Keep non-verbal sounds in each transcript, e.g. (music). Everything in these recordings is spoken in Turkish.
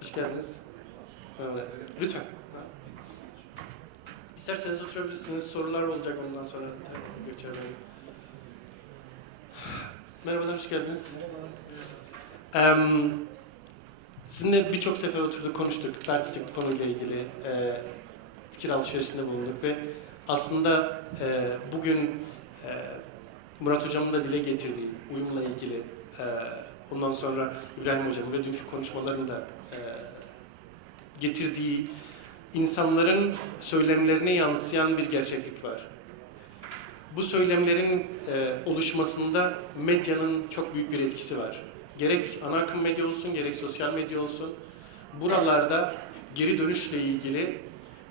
Hoş geldiniz. Lütfen. İsterseniz oturabilirsiniz. Sorular olacak ondan sonra e, geçelim. Merhabalar, hoş geldiniz. Em, sizinle birçok sefer oturduk, konuştuk, tartıştık bu konuyla ilgili. E, fikir alışverişinde bulunduk ve aslında e, bugün e, Murat Hocam'ın da dile getirdiği uyumla ilgili e, ondan sonra İbrahim Hocam ve dünkü konuşmalarında e, getirdiği insanların söylemlerine yansıyan bir gerçeklik var. Bu söylemlerin e, oluşmasında medyanın çok büyük bir etkisi var. Gerek ana akım medya olsun, gerek sosyal medya olsun. Buralarda geri dönüşle ilgili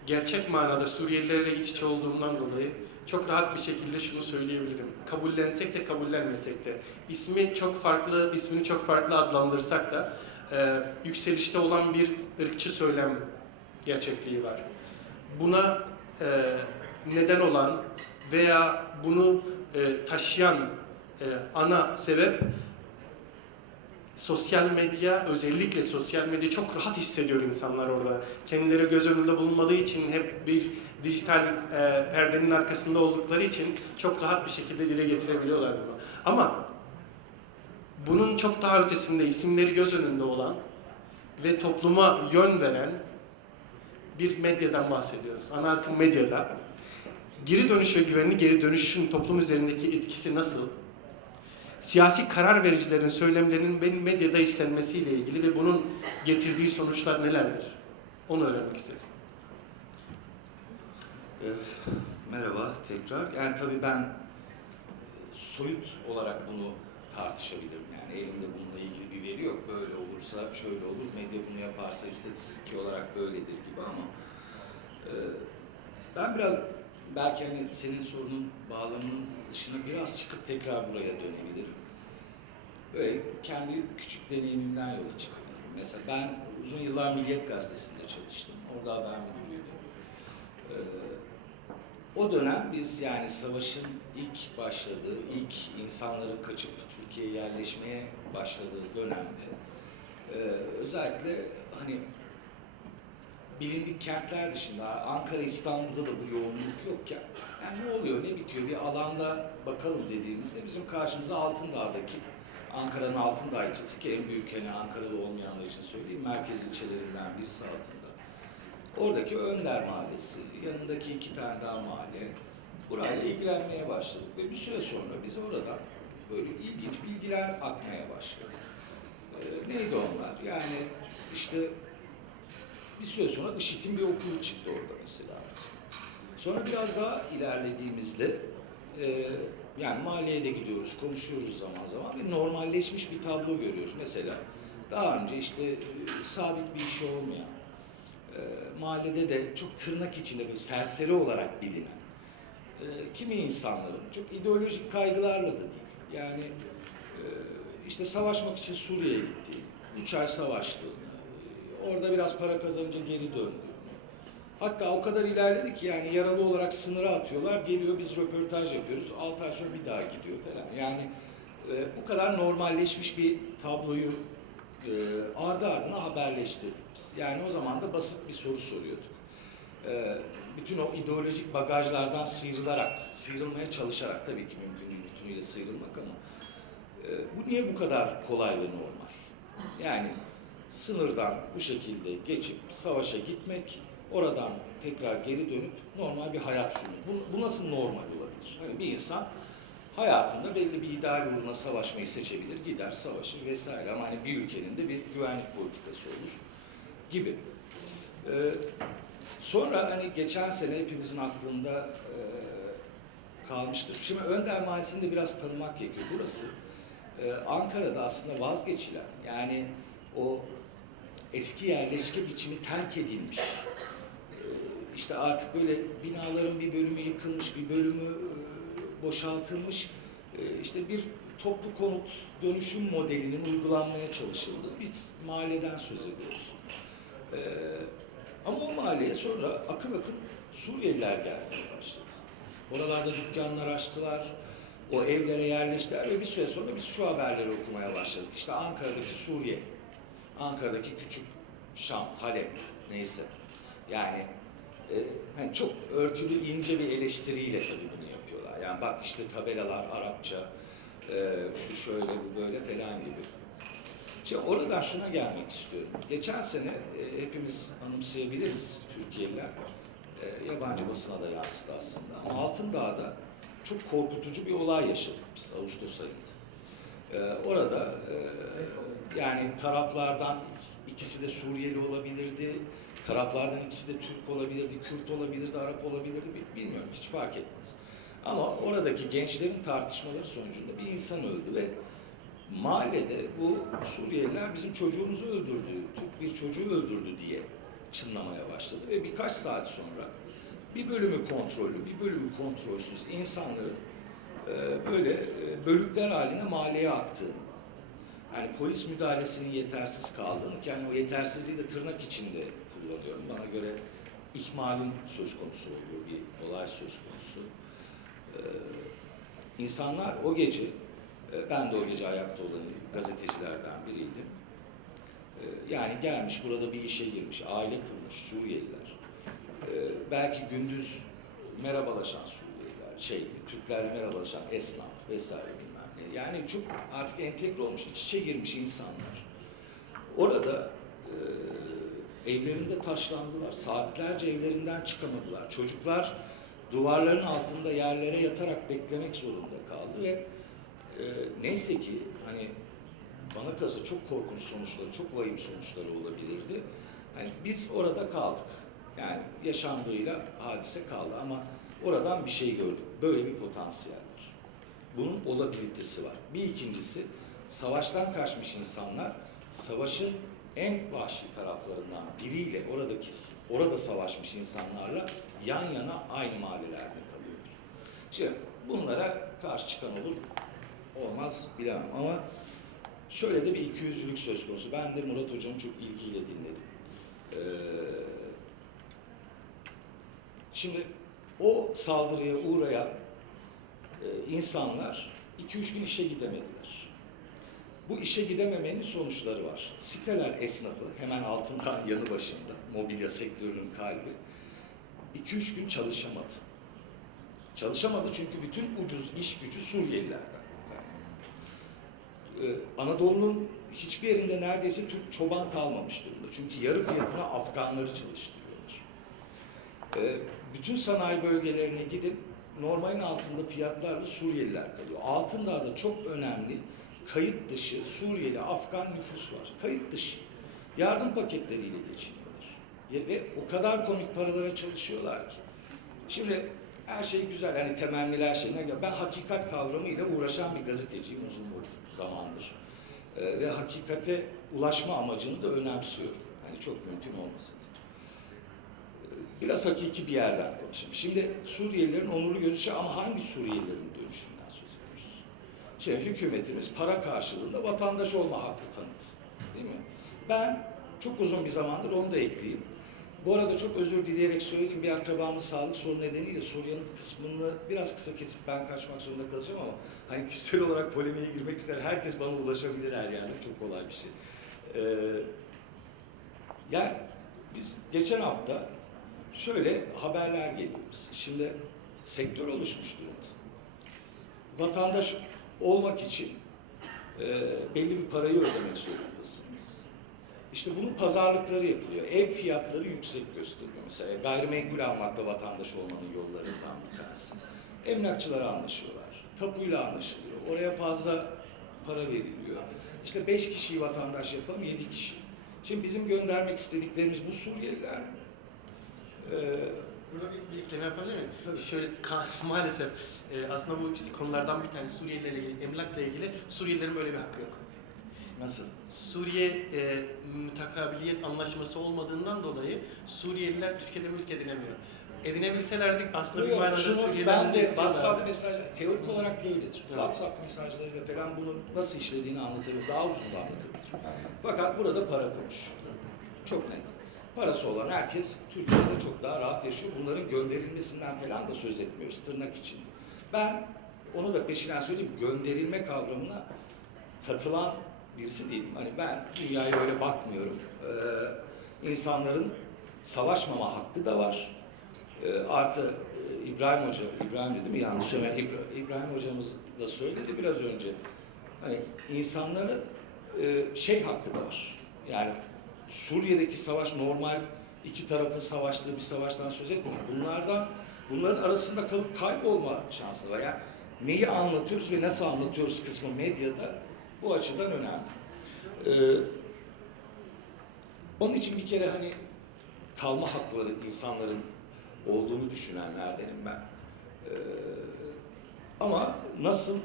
gerçek manada Suriyelilerle iç içe olduğumdan dolayı çok rahat bir şekilde şunu söyleyebilirim. Kabullensek de kabullenmesek de, ismi çok farklı, ismini çok farklı adlandırsak da e, yükselişte olan bir ırkçı söylem gerçekliği var. Buna e, neden olan veya bunu e, taşıyan e, ana sebep sosyal medya, özellikle sosyal medya çok rahat hissediyor insanlar orada. Kendileri göz önünde bulunmadığı için hep bir dijital e, perdenin arkasında oldukları için çok rahat bir şekilde dile getirebiliyorlar bunu. Ama bunun çok daha ötesinde isimleri göz önünde olan ve topluma yön veren bir medyadan bahsediyoruz. Ana akım medyada geri dönüş ve güvenli geri dönüşün toplum üzerindeki etkisi nasıl? Siyasi karar vericilerin söylemlerinin medyada işlenmesiyle ilgili ve bunun getirdiği sonuçlar nelerdir? Onu öğrenmek isteriz. Eh, Merhaba tekrar. Yani tabii ben soyut olarak bunu tartışabilirim. Yani elimde bununla ilgili bir veri yok. Böyle olursa şöyle olur, medya bunu yaparsa istatistik olarak böyledir gibi ama e, ben biraz belki hani senin sorunun bağlamının dışına biraz çıkıp tekrar buraya dönebilirim. Böyle kendi küçük deneyimimden yola çıkabilirim. Mesela ben uzun yıllar Milliyet Gazetesi'nde çalıştım. Orada haber müdürüydüm. Ee, o dönem biz yani savaşın ilk başladığı, ilk insanların kaçıp Türkiye'ye yerleşmeye başladığı dönemde e, özellikle hani bilindik kentler dışında Ankara, İstanbul'da da bu yoğunluk yokken yani ne oluyor, ne bitiyor bir alanda bakalım dediğimizde bizim karşımıza Altındağ'daki Ankara'nın Altındağ ilçesi ki en büyük hani Ankara'da olmayanlar için söyleyeyim merkez ilçelerinden birisi Altındağ. Oradaki Önder Mahallesi, yanındaki iki tane daha mahalle. Burayla ilgilenmeye başladık ve bir süre sonra biz oradan böyle ilginç bilgiler akmaya başladı. Ee, neydi onlar? Yani işte bir süre sonra IŞİD'in bir okulu çıktı orada mesela. Sonra biraz daha ilerlediğimizde e, yani mahalleye de gidiyoruz, konuşuyoruz zaman zaman ve normalleşmiş bir tablo görüyoruz. Mesela daha önce işte sabit bir işi olmayan, mahallede de çok tırnak içinde böyle serseri olarak bilinen e, kimi insanların çok ideolojik kaygılarla da değil. Yani e, işte savaşmak için Suriye'ye gittiği, üç ay savaştığını, e, orada biraz para kazanınca geri döndüğünü. Hatta o kadar ilerledi ki yani yaralı olarak sınıra atıyorlar, geliyor biz röportaj yapıyoruz, 6 ay sonra bir daha gidiyor falan. Yani e, bu kadar normalleşmiş bir tabloyu e, ardı ardına haberleştirdik. Yani o zaman da basit bir soru soruyorduk. E, bütün o ideolojik bagajlardan sıyrılarak, sıyrılmaya çalışarak tabii ki mümkün değil bütünüyle sıyrılmak ama e, bu niye bu kadar kolay ve normal? Yani sınırdan bu şekilde geçip savaşa gitmek, oradan tekrar geri dönüp normal bir hayat sürmek. Bu, bu nasıl normal olabilir? Hani bir insan hayatında belli bir ideal uğruna savaşmayı seçebilir, gider savaşır vesaire ama hani bir ülkenin de bir güvenlik politikası olur gibi. Ee, sonra hani geçen sene hepimizin aklında e, kalmıştır. Şimdi Önder Mahallesi'ni de biraz tanımak gerekiyor. Burası e, Ankara'da aslında vazgeçilen yani o eski yerleşke biçimi terk edilmiş. E, işte artık böyle binaların bir bölümü yıkılmış, bir bölümü boşaltılmış. E, işte bir toplu konut dönüşüm modelinin uygulanmaya çalışıldığı bir mahalleden söz ediyoruz. E, ama o mahalleye sonra akın akın Suriyeliler gelmeye başladı. Oralarda dükkanlar açtılar, o evlere yerleştiler ve bir süre sonra biz şu haberleri okumaya başladık. İşte Ankara'daki Suriye, Ankara'daki küçük Şam, Halep neyse. Yani e, hani çok örtülü ince bir eleştiriyle tabii. Yani bak işte tabelalar Arapça, e, şu şöyle bu böyle falan gibi. Şimdi oradan şuna gelmek istiyorum. Geçen sene e, hepimiz anımsayabiliriz Türkiye'liler. E, yabancı basına da yansıdı aslında. Ama Altındağ'da çok korkutucu bir olay yaşadık biz Ağustos ayında. E, orada e, yani taraflardan ikisi de Suriyeli olabilirdi. Taraflardan ikisi de Türk olabilirdi, Kürt olabilirdi, Arap olabilirdi bi- bilmiyorum hiç fark etmez. Ama oradaki gençlerin tartışmaları sonucunda bir insan öldü ve mahallede bu Suriyeliler bizim çocuğumuzu öldürdü, Türk bir çocuğu öldürdü diye çınlamaya başladı ve birkaç saat sonra bir bölümü kontrollü, bir bölümü kontrolsüz insanların e, böyle e, bölükler halinde mahalleye aktığını, yani polis müdahalesinin yetersiz kaldığını, yani o yetersizliği de tırnak içinde kullanıyorum. Bana göre ihmalin söz konusu oluyor, bir olay söz konusu. Ee, insanlar o gece, e, ben de o gece ayakta olan gazetecilerden biriydim. Ee, yani gelmiş burada bir işe girmiş, aile kurmuş Suriyeliler. Ee, belki gündüz merhabalaşan Suriyeliler, şey, Türklerle merhabalaşan esnaf vesaire bilmem ne. Yani çok artık entegre olmuş, iç içe girmiş insanlar. Orada e, evlerinde taşlandılar, saatlerce evlerinden çıkamadılar. Çocuklar duvarların altında yerlere yatarak beklemek zorunda kaldı ve e, neyse ki hani bana kalırsa çok korkunç sonuçları, çok vahim sonuçları olabilirdi. Hani biz orada kaldık. Yani yaşandığıyla hadise kaldı ama oradan bir şey gördük. Böyle bir potansiyel var. Bunun olabilitesi var. Bir ikincisi savaştan kaçmış insanlar savaşın en vahşi taraflarından biriyle oradaki orada savaşmış insanlarla yan yana aynı mahallelerde kalıyorlar. Şimdi bunlara karşı çıkan olur, olmaz bilemem ama şöyle de bir ikiyüzlülük söz konusu. Ben de Murat Hocam'ı çok ilgiyle dinledim. Ee, şimdi o saldırıya uğrayan e, insanlar 2-3 gün işe gidemediler. Bu işe gidememenin sonuçları var. Siteler esnafı hemen altında (laughs) yanı başında mobilya sektörünün kalbi 2-3 gün çalışamadı. Çalışamadı çünkü bütün ucuz iş gücü Suriyelilerden. Ee, Anadolu'nun hiçbir yerinde neredeyse Türk çoban kalmamış durumda. Çünkü yarı fiyatına Afganları çalıştırıyorlar. Ee, bütün sanayi bölgelerine gidin, normalin altında fiyatlarla Suriyeliler kalıyor. Altındağ'da çok önemli kayıt dışı Suriyeli, Afgan nüfus var. Kayıt dışı. Yardım paketleriyle geçiniyorlar. Ve o kadar komik paralara çalışıyorlar ki. Şimdi her şey güzel, hani temenniler şeyine gel. Ben hakikat kavramıyla uğraşan bir gazeteciyim uzun bir zamandır. Ee, ve hakikate ulaşma amacını da önemsiyorum. Hani çok mümkün olmasa da. Ee, Biraz hakiki bir yerden konuşayım. Şimdi Suriyelilerin onurlu görüşü ama hangi Suriyelilerin ediyoruz? Şimdi hükümetimiz para karşılığında vatandaş olma hakkı tanıdı. Değil mi? Ben çok uzun bir zamandır onu da ekleyeyim. Bu arada çok özür dileyerek söyleyeyim bir akrabamın sağlık sorunu nedeniyle soru yanıt kısmını biraz kısa kesip ben kaçmak zorunda kalacağım ama hani kişisel olarak polemiğe girmek ister herkes bana ulaşabilir her yerde çok kolay bir şey. Ee, yani biz geçen hafta şöyle haberler geliyor. Şimdi sektör oluşmuş durumda. Vatandaş olmak için e, belli bir parayı ödemek zorundasınız. İşte bunun pazarlıkları yapılıyor. Ev fiyatları yüksek gösteriyor. Mesela gayrimenkul almakta vatandaş olmanın yollarından bir tanesi. Emlakçılara anlaşıyorlar. Tapuyla anlaşılıyor. Oraya fazla para veriliyor. İşte beş kişiyi vatandaş yapalım, yedi kişi. Şimdi bizim göndermek istediklerimiz bu Suriyeliler? Ee, Burada bir, bir ekleme yapabilir miyim? Tabii. Şöyle (laughs) maalesef e, aslında bu konulardan bir tanesi Suriyelilerle ilgili, emlakla ilgili Suriyelilerin böyle bir hakkı yok. nasıl? Suriye e, mütakabiliyet anlaşması olmadığından dolayı Suriyeliler Türkiye'de mülk edinemiyor. Edinebilselerdi aslında bir Yok, manada şunu Suriyeliler ben de WhatsApp mesajları, teorik olarak böyledir. Evet. WhatsApp mesajlarıyla falan bunun nasıl işlediğini anlatabilirim. Daha uzun anlatabilirim. Fakat burada para konuş. Çok net. Parası olan herkes Türkiye'de çok daha rahat yaşıyor. Bunların gönderilmesinden falan da söz etmiyoruz tırnak içinde. Ben onu da peşinden söyleyeyim gönderilme kavramına katılan birisi değilim. Hani ben dünyaya öyle bakmıyorum. Ee, insanların savaşmama hakkı da var. E, artı e, İbrahim Hoca, İbrahim dedi mi yanlış söylüyorum. İbra- İbrahim Hocamız da söyledi biraz önce. Hani insanların e, şey hakkı da var. Yani Suriye'deki savaş normal iki tarafın savaştığı bir savaştan söz etmiyoruz. Bunlardan bunların arasında kalıp kaybolma şansı var. Yani neyi anlatıyoruz ve nasıl anlatıyoruz kısmı medyada bu açıdan önemli. Ee, onun için bir kere hani kalma hakları insanların olduğunu düşünenlerdenim ben. Ee, ama nasıl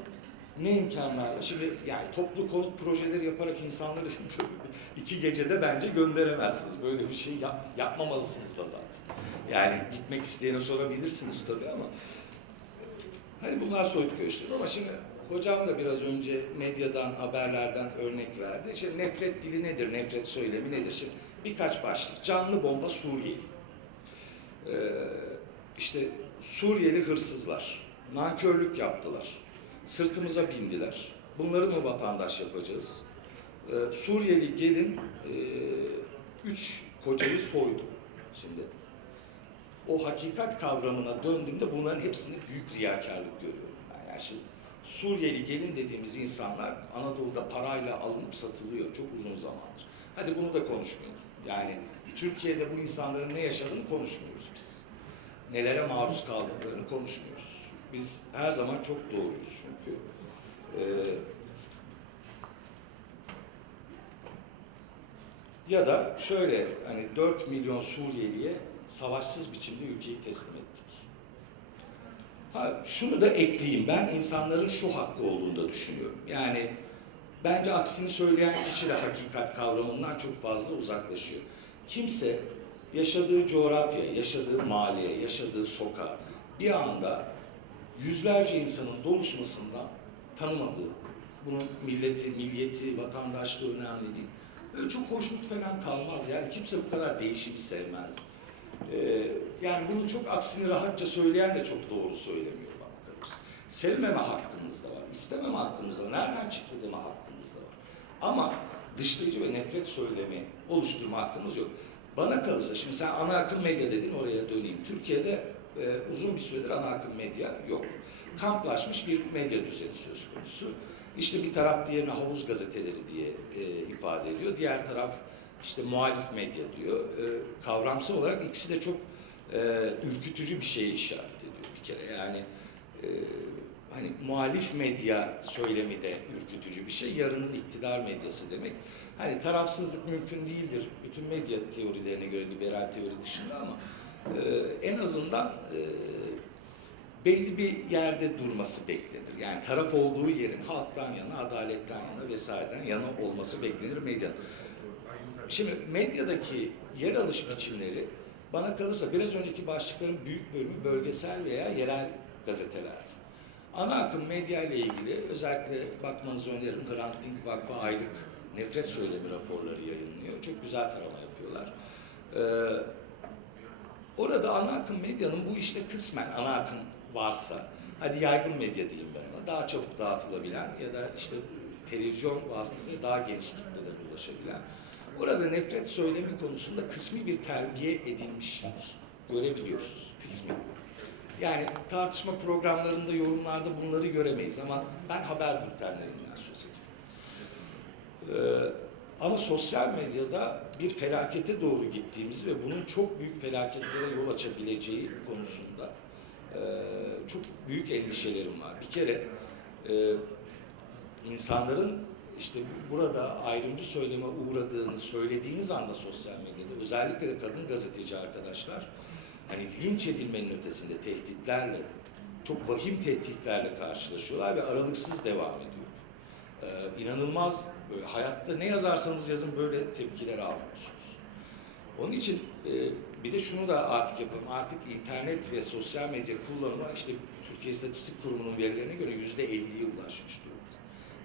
ne imkanlarla şimdi yani toplu konut projeleri yaparak insanları (laughs) iki gecede bence gönderemezsiniz. Böyle bir şey yap, yapmamalısınız da zaten. Yani gitmek isteyene sorabilirsiniz tabii ama hani bunlar soyut görüşler ama şimdi hocam da biraz önce medyadan, haberlerden örnek verdi. İşte nefret dili nedir, nefret söylemi nedir? Şimdi birkaç başlık. Canlı bomba Suriyeli. Ee, işte Suriyeli hırsızlar. Nankörlük yaptılar. Sırtımıza bindiler. Bunları mı vatandaş yapacağız? Ee, Suriyeli gelin e, üç kocayı soydu. Şimdi o hakikat kavramına döndüğümde bunların hepsini büyük riyakarlık görüyorum. Yani şimdi Suriyeli gelin dediğimiz insanlar Anadolu'da parayla alınıp satılıyor çok uzun zamandır. Hadi bunu da konuşmayalım. Yani Türkiye'de bu insanların ne yaşadığını konuşmuyoruz biz. Nelere maruz kaldıklarını konuşmuyoruz. Biz her zaman çok doğruyuz çünkü. Ee, ya da şöyle hani 4 milyon Suriyeliye savaşsız biçimde ülkeyi teslim ettik. Ha, şunu da ekleyeyim ben insanların şu hakkı olduğunu da düşünüyorum. Yani bence aksini söyleyen kişi de hakikat kavramından çok fazla uzaklaşıyor. Kimse yaşadığı coğrafya, yaşadığı mahalleye, yaşadığı sokağa bir anda yüzlerce insanın doluşmasından tanımadığı, bunun milleti, milliyeti, vatandaşlığı önemli değil. Öyle çok hoşnut falan kalmaz. Yani kimse bu kadar değişimi sevmez. Ee, yani bunu çok aksini rahatça söyleyen de çok doğru söylemiyor bana kalırsa. Sevmeme hakkımız da var, istememe hakkımız da var, nereden çıktı deme hakkımız da var. Ama dışlayıcı ve nefret söylemi oluşturma hakkımız yok. Bana kalırsa, şimdi sen ana akım medya dedin, oraya döneyim. Türkiye'de e, uzun bir süredir ana akım medya yok. Kamplaşmış bir medya düzeni söz konusu. İşte bir taraf diğerine havuz gazeteleri diye e, ifade ediyor. Diğer taraf işte muhalif medya diyor. E, kavramsal olarak ikisi de çok e, ürkütücü bir şeye işaret ediyor bir kere. Yani e, hani muhalif medya söylemi de ürkütücü bir şey. Yarının iktidar medyası demek. Hani tarafsızlık mümkün değildir. Bütün medya teorilerine göre liberal teori dışında ama e, en azından e, belli bir yerde durması beklenir. Yani taraf olduğu yerin halktan yana, adaletten yana vesaireden yana olması beklenir medyanın. Şimdi medyadaki yer alış biçimleri bana kalırsa biraz önceki başlıkların büyük bölümü bölgesel veya yerel gazetelerdi. Ana akım medya ile ilgili özellikle bakmanızı öneririm. Hrant Dink Vakfı aylık nefret söylemi raporları yayınlıyor. Çok güzel tarama yapıyorlar. Ee, orada ana akım medyanın bu işte kısmen ana akım varsa, hadi yaygın medya diyeyim ben ona, daha çabuk dağıtılabilen ya da işte televizyon vasıtasıyla daha geniş kitlelere ulaşabilen, orada nefret söylemi konusunda kısmi bir terbiye edilmişlik görebiliyoruz, kısmi. Yani tartışma programlarında, yorumlarda bunları göremeyiz ama ben haber bültenlerinden söz ediyorum. Ee, ama sosyal medyada bir felakete doğru gittiğimizi ve bunun çok büyük felaketlere yol açabileceği konusunda e, çok büyük endişelerim var. Bir kere e, insanların işte burada ayrımcı söyleme uğradığını söylediğiniz anda sosyal medyada özellikle de kadın gazeteci arkadaşlar hani linç edilmenin ötesinde tehditlerle çok vahim tehditlerle karşılaşıyorlar ve aralıksız devam ediyor. Ee, inanılmaz böyle hayatta ne yazarsanız yazın böyle tepkiler almıyorsunuz. Onun için e, bir de şunu da artık yapalım. Artık internet ve sosyal medya kullanımı işte Türkiye İstatistik Kurumu'nun verilerine göre yüzde 50'ye ulaşmış durumda.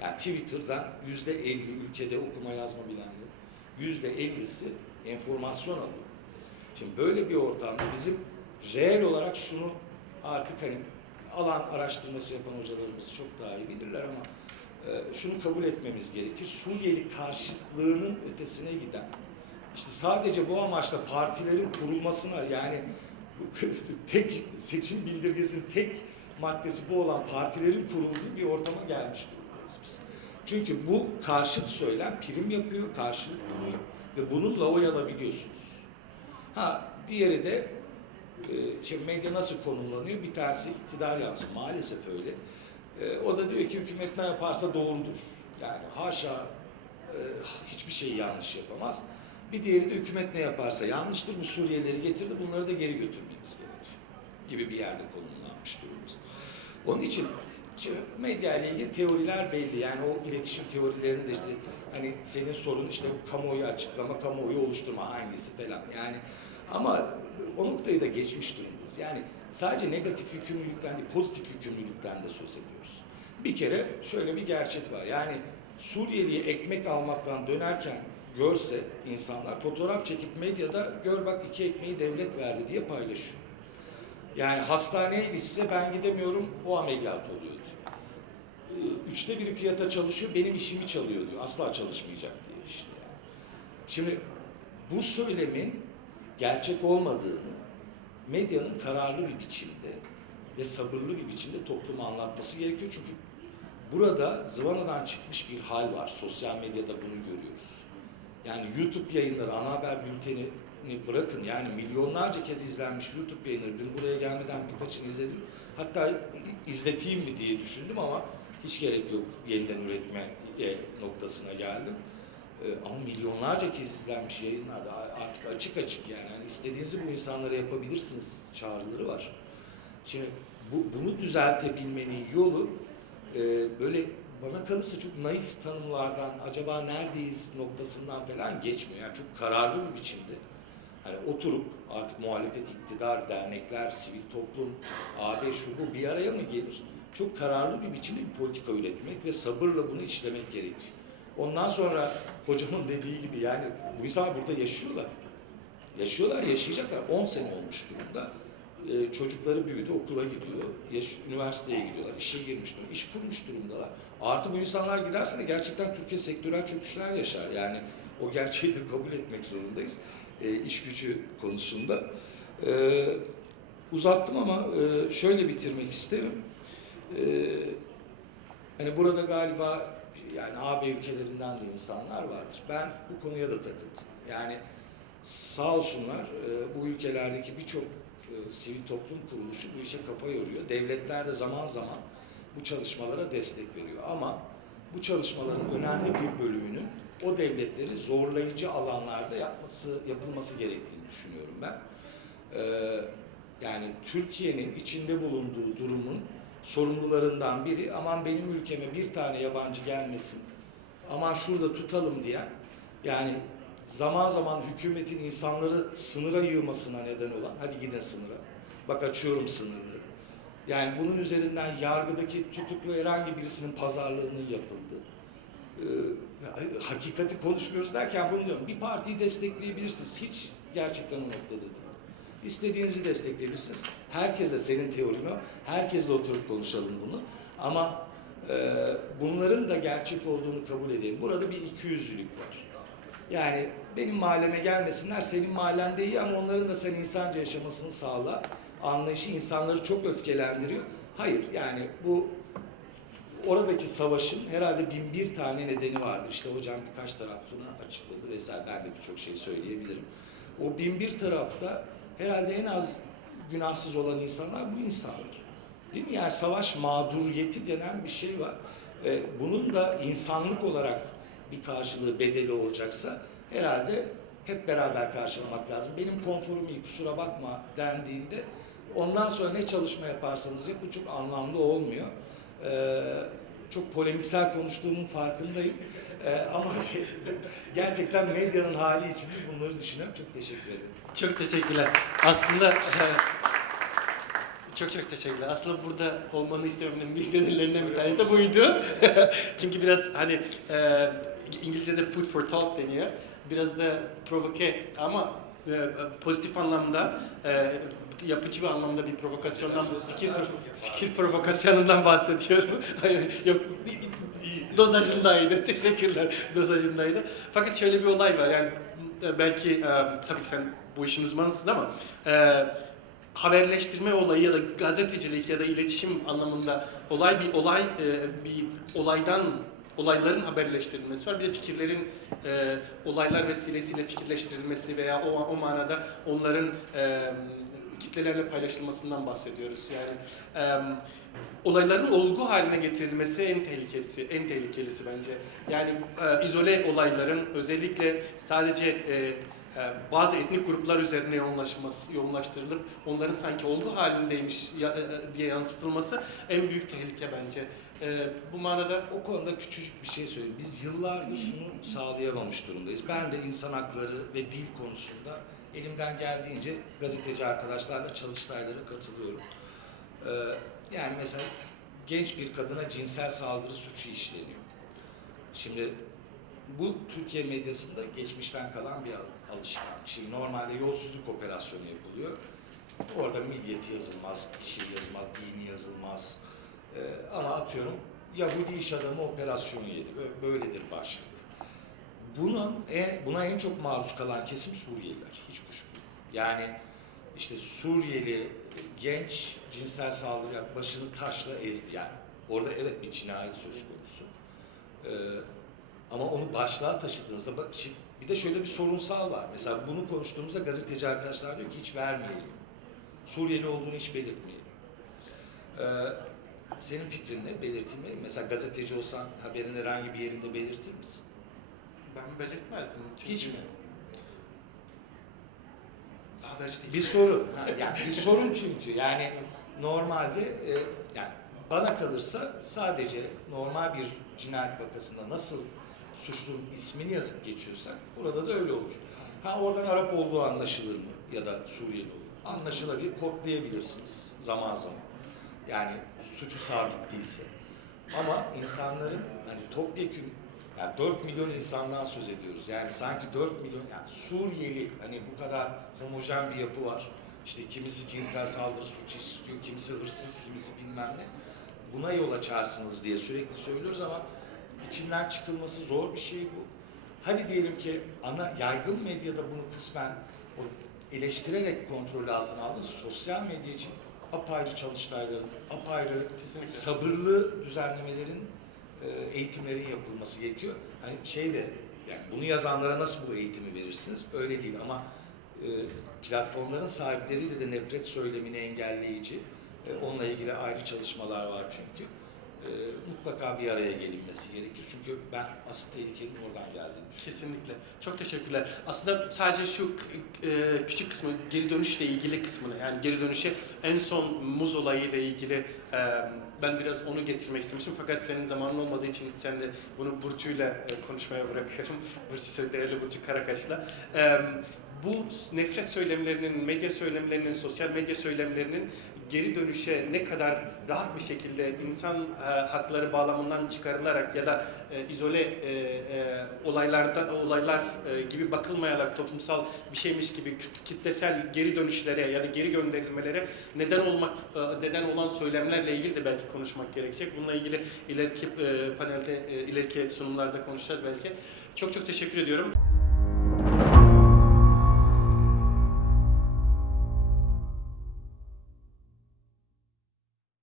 Yani Twitter'dan yüzde 50 ülkede okuma yazma bilen yok. Yüzde 50'si enformasyon alıyor. Şimdi böyle bir ortamda bizim reel olarak şunu artık hani alan araştırması yapan hocalarımız çok daha iyi bilirler ama şunu kabul etmemiz gerekir. Suriyeli karşıtlığının ötesine giden İşte sadece bu amaçla partilerin kurulmasına yani (laughs) tek seçim bildirgesinin tek maddesi bu olan partilerin kurulduğu bir ortama gelmiş durumdayız biz. Çünkü bu karşıt söylem prim yapıyor, karşılık buluyor ve bununla oy alabiliyorsunuz. Ha diğeri de e, şimdi medya nasıl konumlanıyor? Bir tanesi iktidar yanlısı maalesef öyle. E, o da diyor ki hükümet ne yaparsa doğrudur. Yani haşa e, hiçbir şeyi yanlış yapamaz. Bir diğeri de hükümet ne yaparsa yanlıştır. Bu Suriyelileri getirdi bunları da geri götürmemiz gerekir. Gibi bir yerde konumlanmış durumda. Onun için medya ile ilgili teoriler belli. Yani o iletişim teorilerini de işte hani senin sorun işte kamuoyu açıklama, kamuoyu oluşturma hangisi falan. Yani ama o noktayı da geçmiş durumdayız. Yani sadece negatif yükümlülükten değil, pozitif yükümlülükten de söz ediyoruz. Bir kere şöyle bir gerçek var. Yani Suriyeli'ye ekmek almaktan dönerken görse insanlar fotoğraf çekip medyada gör bak iki ekmeği devlet verdi diye paylaşıyor. Yani hastaneye gitse ben gidemiyorum o ameliyat oluyor diyor. Ee, Üçte biri fiyata çalışıyor benim işimi çalıyor diyor. Asla çalışmayacak diye işte yani. Şimdi bu söylemin gerçek olmadığını medyanın kararlı bir biçimde ve sabırlı bir biçimde topluma anlatması gerekiyor. Çünkü burada zıvanadan çıkmış bir hal var. Sosyal medyada bunu görüyoruz. Yani YouTube yayınları, ana haber bültenini bırakın. Yani milyonlarca kez izlenmiş YouTube yayınları. Dün buraya gelmeden birkaçını izledim. Hatta izleteyim mi diye düşündüm ama hiç gerek yok. Yeniden üretme e, noktasına geldim. Ee, Ama milyonlarca kez izlenmiş yayınlarda artık açık açık yani. yani istediğinizi bu insanlara yapabilirsiniz çağrıları var. Şimdi bu, bunu düzeltebilmenin yolu e, böyle bana kalırsa çok naif tanımlardan acaba neredeyiz noktasından falan geçmiyor. Yani çok kararlı bir biçimde. Hani oturup artık muhalefet, iktidar, dernekler, sivil toplum, AB şu bu bir araya mı gelir? Çok kararlı bir biçimde bir politika üretmek ve sabırla bunu işlemek gerekiyor. Ondan sonra hocamın dediği gibi yani bu insanlar burada yaşıyorlar. Yaşıyorlar, yaşayacaklar. 10 sene olmuş durumda. Ee, çocukları büyüdü, okula gidiyor, yaş- üniversiteye gidiyorlar, işe girmiş durumda, iş kurmuş durumdalar. Artı bu insanlar giderse de gerçekten Türkiye sektörel çöküşler yaşar. Yani o gerçeği de kabul etmek zorundayız. Ee, iş gücü konusunda. Ee, uzattım ama e, şöyle bitirmek isterim. Ee, hani burada galiba yani AB ülkelerinden de insanlar vardır. Ben bu konuya da takıldım. Yani sağ olsunlar e, bu ülkelerdeki birçok e, sivil toplum kuruluşu bu işe kafa yoruyor. Devletler de zaman zaman bu çalışmalara destek veriyor. Ama bu çalışmaların önemli bir bölümünün o devletleri zorlayıcı alanlarda yapması yapılması gerektiğini düşünüyorum ben. Ee, yani Türkiye'nin içinde bulunduğu durumun sorumlularından biri aman benim ülkeme bir tane yabancı gelmesin aman şurada tutalım diyen yani zaman zaman hükümetin insanları sınıra yığmasına neden olan hadi gidin sınıra bak açıyorum sınırları yani bunun üzerinden yargıdaki tutuklu herhangi birisinin pazarlığının yapıldığı ee, hakikati konuşmuyoruz derken bunu diyorum. Bir partiyi destekleyebilirsiniz. Hiç gerçekten o noktada değil. İstediğinizi destekleyebilirsiniz. Herkese senin teorin o. Herkesle oturup konuşalım bunu. Ama e, bunların da gerçek olduğunu kabul edelim. Burada bir ikiyüzlülük var. Yani benim mahalleme gelmesinler, senin mahallende iyi ama onların da sen insanca yaşamasını sağla. Anlayışı insanları çok öfkelendiriyor. Hayır yani bu oradaki savaşın herhalde bin bir tane nedeni vardır. İşte hocam birkaç tarafını açıkladı vesaire. Ben de birçok şey söyleyebilirim. O bin bir tarafta herhalde en az günahsız olan insanlar bu insanlar. Değil mi? Yani savaş mağduriyeti denen bir şey var. Ee, bunun da insanlık olarak bir karşılığı bedeli olacaksa herhalde hep beraber karşılamak lazım. Benim konforum iyi kusura bakma dendiğinde ondan sonra ne çalışma yaparsanız yapın çok anlamlı olmuyor. Ee, çok polemiksel konuştuğumun farkındayım. Ee, ama (laughs) şey, gerçekten medyanın hali için bunları düşünüyorum. Çok teşekkür ederim. Çok teşekkürler. Aslında (laughs) çok çok teşekkürler. Aslında burada olmanı istememin büyük nedenlerinden bir tanesi de buydu. (laughs) Çünkü biraz hani e, İngilizce'de food for thought deniyor. Biraz da provoke ama e, pozitif anlamda e, yapıcı bir anlamda bir provokasyondan fikir, fikir provokasyonundan bahsediyorum. Yok dozajındaydı. (laughs) Teşekkürler. Dozajındaydı. Fakat şöyle bir olay var. Yani e, belki e, tabii ki sen bu işin uzmanısın ama e, haberleştirme olayı ya da gazetecilik ya da iletişim anlamında olay bir olay e, bir olaydan olayların haberleştirilmesi var. Bir de fikirlerin e, olaylar vesilesiyle fikirleştirilmesi veya o, o manada onların e, kitlelerle paylaşılmasından bahsediyoruz. Yani e, olayların olgu haline getirilmesi en tehlikesi, en tehlikelisi bence. Yani e, izole olayların özellikle sadece e, e, bazı etnik gruplar üzerine yoğunlaşması, yoğunlaştırılıp onların sanki olgu halindeymiş ya- e, diye yansıtılması en büyük tehlike bence. E, bu manada O konuda küçücük bir şey söyleyeyim. Biz yıllardır şunu sağlayamamış durumdayız. Ben de insan hakları ve dil konusunda elimden geldiğince gazeteci arkadaşlarla çalıştaylara katılıyorum. Ee, yani mesela genç bir kadına cinsel saldırı suçu işleniyor. Şimdi bu Türkiye medyasında geçmişten kalan bir al- alışkanlık. Şimdi normalde yolsuzluk operasyonu yapılıyor. Orada milliyet yazılmaz, bir yazılmaz, dini yazılmaz. Ee, ama atıyorum Yahudi iş adamı operasyon yedi. Bö- Böyledir başlık. Bunun en, buna en çok maruz kalan kesim Suriyeliler. Hiç kuşku. yok. Yani işte Suriyeli genç cinsel saldırıya başını taşla ezdi yani. Orada evet bir cinayet söz konusu. Ee, ama onu başlığa taşıdığınızda bak bir de şöyle bir sorunsal var. Mesela bunu konuştuğumuzda gazeteci arkadaşlar diyor ki hiç vermeyelim. Suriyeli olduğunu hiç belirtmeyelim. Ee, senin fikrin ne? Belirtilmeli? Mesela gazeteci olsan haberin herhangi bir yerinde belirtir misin? Ben belirtmezdim. Çünkü Hiç mi? Haberci değil. Bir sorun. Ha, yani bir sorun çünkü. Yani normalde e, yani bana kalırsa sadece normal bir cinayet vakasında nasıl suçlunun ismini yazıp geçiyorsak burada da öyle olur. Ha oradan Arap olduğu anlaşılır mı ya da Suriyeli olur. Anlaşılabilir, kodlayabilirsiniz zaman zaman. Yani suçu sabit değilse. Ama insanların hani topyekün yani 4 milyon insandan söz ediyoruz. Yani sanki 4 milyon yani Suriyeli hani bu kadar homojen bir yapı var. İşte kimisi cinsel saldırı suçu istiyor, kimisi hırsız, kimisi bilmem ne. Buna yol açarsınız diye sürekli söylüyoruz ama içinden çıkılması zor bir şey bu. Hadi diyelim ki ana yaygın medyada bunu kısmen eleştirerek kontrol altına aldı. Sosyal medya için apayrı çalıştayların, apayrı Kesinlikle. sabırlı düzenlemelerin, eğitimlerin yapılması gerekiyor. Hani şey de, yani bunu yazanlara nasıl bu eğitimi verirsiniz? Öyle değil ama e, platformların sahipleriyle de nefret söylemini engelleyici, e, onunla ilgili ayrı çalışmalar var çünkü. E, mutlaka bir araya gelinmesi gerekir. Çünkü ben asıl tehlikenin oradan geldiğini. Kesinlikle. Çok teşekkürler. Aslında sadece şu e, küçük kısmı, geri dönüşle ilgili kısmını, yani geri dönüşe en son muz olayıyla ilgili e, ben biraz onu getirmek istemiştim. Fakat senin zamanın olmadığı için sen de bunu Burcu'yla e, konuşmaya bırakıyorum. (laughs) Burcu, değerli Burcu Karakaş'la. Bu nefret söylemlerinin, medya söylemlerinin, sosyal medya söylemlerinin geri dönüşe ne kadar rahat bir şekilde insan e, hakları bağlamından çıkarılarak ya da e, izole e, e, olaylardan olaylar e, gibi bakılmayarak toplumsal bir şeymiş gibi kit- kitlesel geri dönüşlere ya da geri gönderilmelere neden olmak e, neden olan söylemlerle ilgili de belki konuşmak gerekecek. Bununla ilgili ileriki e, panelde e, ileriki sunumlarda konuşacağız belki. Çok çok teşekkür ediyorum.